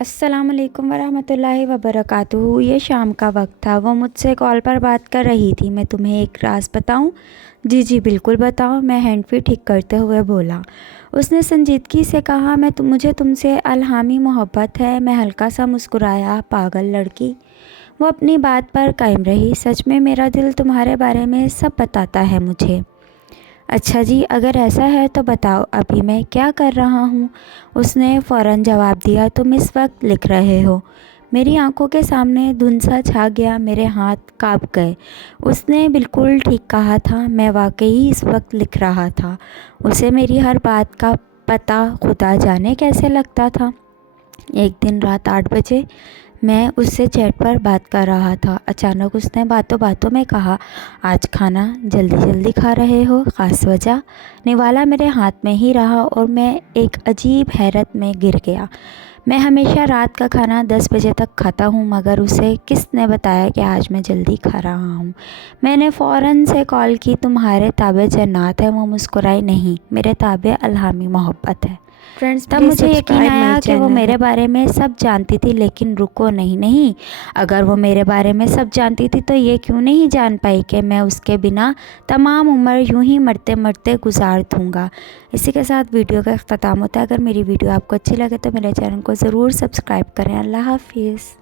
अस्सलामुअलैकुम वरहमतुल्लाहि वबरकातुहू। ये शाम का वक्त था। वो मुझसे कॉल पर बात कर रही थी। मैं तुम्हें एक राज बताऊं? जी जी बिल्कुल बताओ, मैं हैंड फ्री ठीक करते हुए बोला। उसने संजीदगी से कहा, मुझे तुमसे अलहामी मोहब्बत है। मैं हल्का सा मुस्कुराया। पागल लड़की। वो अपनी बात पर कायम रही। सच में मेरा दिल तुम्हारे बारे में सब बताता है मुझे। अच्छा जी, अगर ऐसा है तो बताओ अभी मैं क्या कर रहा हूँ? उसने फ़ौरन जवाब दिया, तुम इस वक्त लिख रहे हो। मेरी आंखों के सामने धुंध सा छा गया। मेरे हाथ कांप गए। उसने बिल्कुल ठीक कहा था। मैं वाकई इस वक्त लिख रहा था। उसे मेरी हर बात का पता खुदा जाने कैसे लगता था। एक दिन रात 8 बजे मैं उससे चैट पर बात कर रहा था। अचानक उसने बातों बातों में कहा, आज खाना जल्दी जल्दी खा रहे हो, ख़ास वजह? निवाला मेरे हाथ में ही रहा और मैं एक अजीब हैरत में गिर गया। मैं हमेशा रात का खाना 10 बजे तक खाता हूँ, मगर उसे किसने बताया कि आज मैं जल्दी खा रहा हूँ? मैंने फ़ौरन से कॉल की, तुम्हारे ताबे जन्नत है? वो मुस्कुराई, नहीं, मेरे ताबे अलहामी मोहब्बत है। फ्रेंड्स तब प्लीज़ मुझे यकीन सब्सक्राइब माय आया कि वो चैनल। मेरे बारे में सब जानती थी। लेकिन रुको, नहीं नहीं, अगर वो मेरे बारे में सब जानती थी तो ये क्यों नहीं जान पाई कि मैं उसके बिना तमाम उम्र यूं ही मरते मरते गुजार दूँगा। इसी के साथ वीडियो का अख्ताम होता है। अगर मेरी वीडियो आपको अच्छी लगे तो मेरे चैनल को ज़रूर सब्सक्राइब करें। अल्लाह हाफिज़।